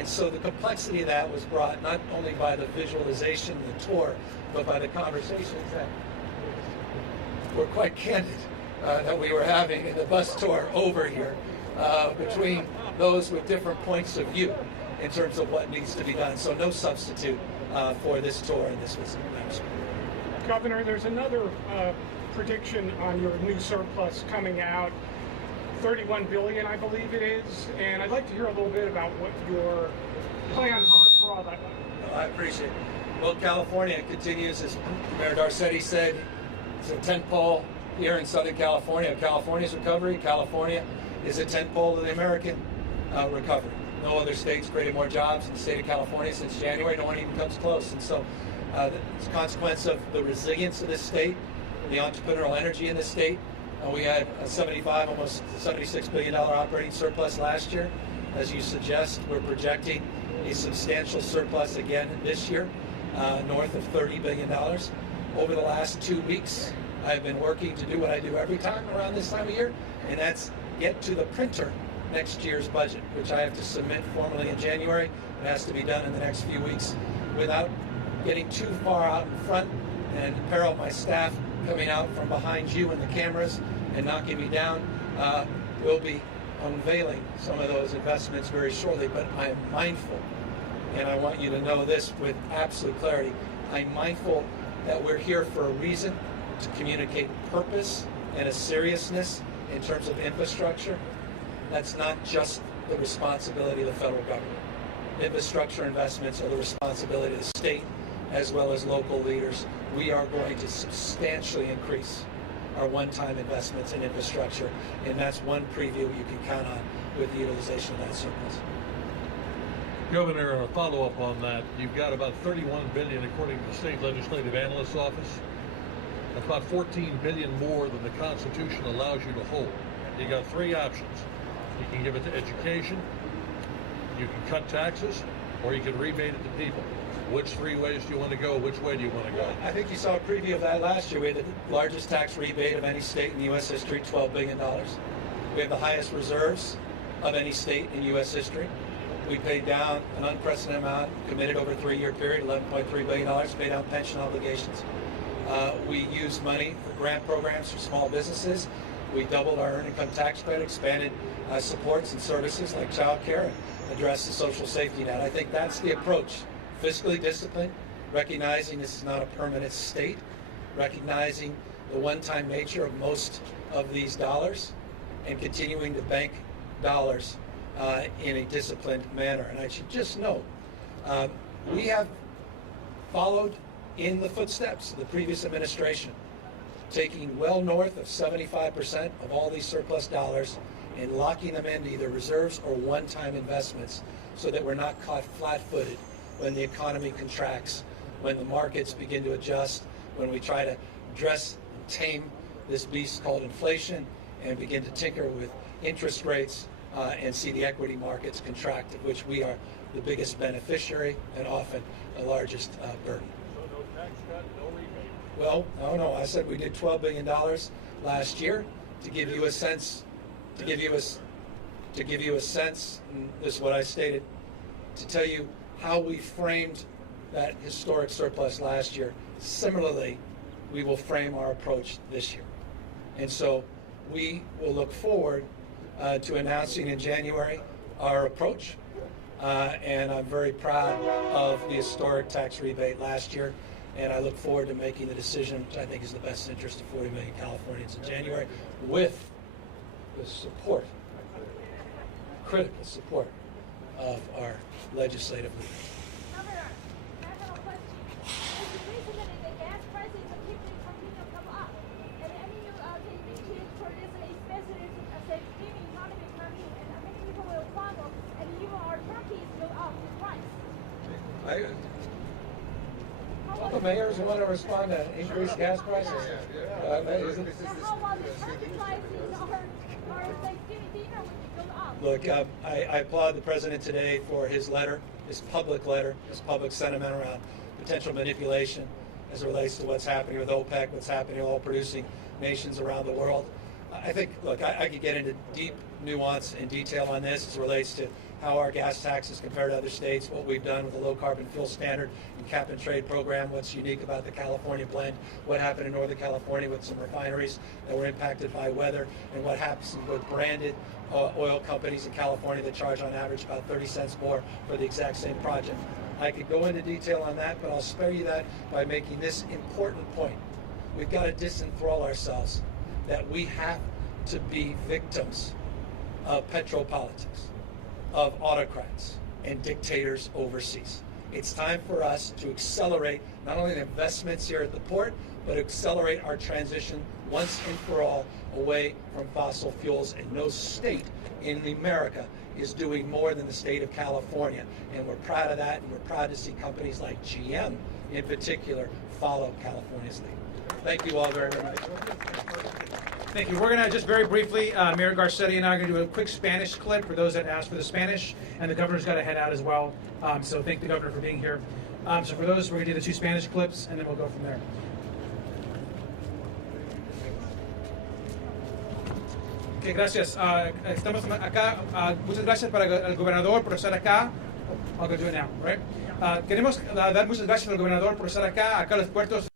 And so the complexity of that was brought not only by the visualization and the tour, but by the conversations that were quite candid that we were having in the bus tour over here between those with different points of view in terms of what needs to be done. So no substitute for this tour and this visit. Governor, there's another prediction on your new surplus coming out. $31 billion, I believe it is, and I'd like to hear a little bit about what your plans are for all that money. I appreciate it. Well, California continues, as Mayor Garcetti said, it's a tentpole here in Southern California. California's recovery. California is a tentpole of the American recovery. No other state's created more jobs in the state of California since January. No one even comes close. And so it's a consequence of the resilience of this state, the entrepreneurial energy in this state. We had a almost $76 billion operating surplus last year. As you suggest, we're projecting a substantial surplus again this year, north of $30 billion. Over the last 2 weeks, I've been working to do what I do every time around this time of year, and that's get to the printer next year's budget, which I have to submit formally in January. It has to be done in the next few weeks without getting too far out in front and peril my staff coming out from behind you and the cameras and knocking me down. We'll be unveiling some of those investments very shortly, but I am mindful, and I want you to know this with absolute clarity, I'm mindful that we're here for a reason, to communicate purpose and a seriousness in terms of infrastructure. That's not just the responsibility of the federal government. Infrastructure investments are the responsibility of the state as well as local leaders. We are going to substantially increase our one-time investments in infrastructure, and that's one preview you can count on with the utilization of that surplus. Governor, a follow-up on that, you've got about $31 billion according to the State Legislative Analyst's Office. That's about $14 billion more than the Constitution allows you to hold. You got three options. You can give it to education, you can cut taxes, or you can rebate it to people. Which three ways do you want to go? Which way do you want to go? I think you saw a preview of that last year. We had the largest tax rebate of any state in U.S. history, $12 billion. We have the highest reserves of any state in U.S. history. We paid down an unprecedented amount, committed over a 3-year period, $11.3 billion to pay down pension obligations. We used money for grant programs for small businesses. We doubled our earned income tax credit, expanded supports and services like child care, and addressed the social safety net. I think that's the approach. Fiscally disciplined, recognizing this is not a permanent state, recognizing the one-time nature of most of these dollars, and continuing to bank dollars in a disciplined manner. And I should just note, we have followed in the footsteps of the previous administration, taking well north of 75% of all these surplus dollars and locking them into either reserves or one-time investments so that we're not caught flat-footed when the economy contracts, when the markets begin to adjust, when we try to address and tame this beast called inflation and begin to tinker with interest rates and see the equity markets contract, of which we are the biggest beneficiary and often the largest burden. So no tax cut, no rebate. Well, no. I said we did $12 billion last year. To give you a sense, and this is what I stated, to tell you how we framed that historic surplus last year. Similarly, we will frame our approach this year. And so we will look forward to announcing in January our approach. And I'm very proud of the historic tax rebate last year. And I look forward to making the decision, which I think is in the best interest of 40 million Californians in January, with the support, critical support, of our legislative leaders. Governor, I have a question. It's recently the gas prices continue to come up. And any new initiatives for this, especially saving economy coming, and many people will follow, and even our turkeys go up in price. The mayors want to respond to increased gas prices. How about the turkey prices or Thanksgiving dinner when it goes up? Look, I applaud the president today for his letter, his public sentiment around potential manipulation as it relates to what's happening with OPEC, what's happening with oil-producing nations around the world. I think, look, I could get into deep nuance and detail on this as it relates to how our gas taxes compare to other states, what we've done with the low carbon fuel standard and cap and trade program, what's unique about the California blend, what happened in Northern California with some refineries that were impacted by weather, and what happens with branded oil companies in California that charge on average about 30 cents more for the exact same project. I could go into detail on that, but I'll spare you that by making this important point. We've got to disenthrall ourselves that we have to be victims of petropolitics, of autocrats and dictators overseas. It's time for us to accelerate not only the investments here at the port, but accelerate our transition once and for all away from fossil fuels. And no state in America is doing more than the state of California. And we're proud of that, and we're proud to see companies like GM in particular follow California's lead. Thank you all very, very much. Thank you. We're going to just very briefly, Mayor Garcetti and I are going to do a quick Spanish clip for those that asked for the Spanish, and the governor's got to head out as well. So thank the governor for being here. So for those, we're going to do the 2 Spanish clips, and then we'll go from there. Okay, gracias. Estamos acá. Muchas gracias para el gobernador por estar acá. I'll go do it now, right? Queremos dar muchas gracias al gobernador por estar acá. Acá los puertos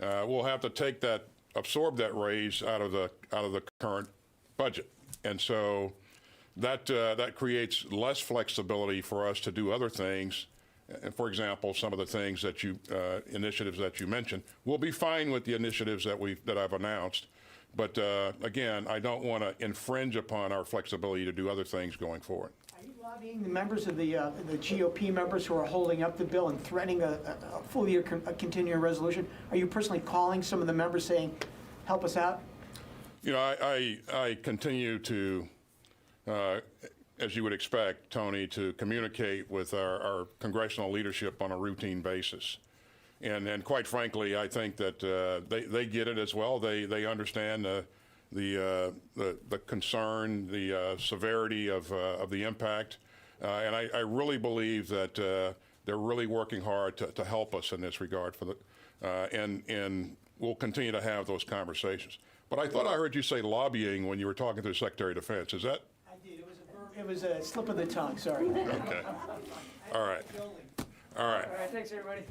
we'll have to absorb that raise out of the current budget, and so that creates less flexibility for us to do other things. For example, some of the things that initiatives that you mentioned, we'll be fine with the initiatives that I've announced. But again, I don't want to infringe upon our flexibility to do other things going forward. Are you lobbying the members of the GOP members who are holding up the bill and threatening a full-year continuing resolution? Are you personally calling some of the members saying, help us out? You know, I continue to, as you would expect, Tony, to communicate with our congressional leadership on a routine basis. And quite frankly, I think that they get it as well. They understand the concern, the severity of the impact, and I really believe that they're really working hard to help us in this regard. And we'll continue to have those conversations. But I thought I heard you say lobbying when you were talking to the Secretary of Defense. Is that? I did. It was a slip of the tongue. Sorry. Okay. All right. All right. All right. Thanks, everybody.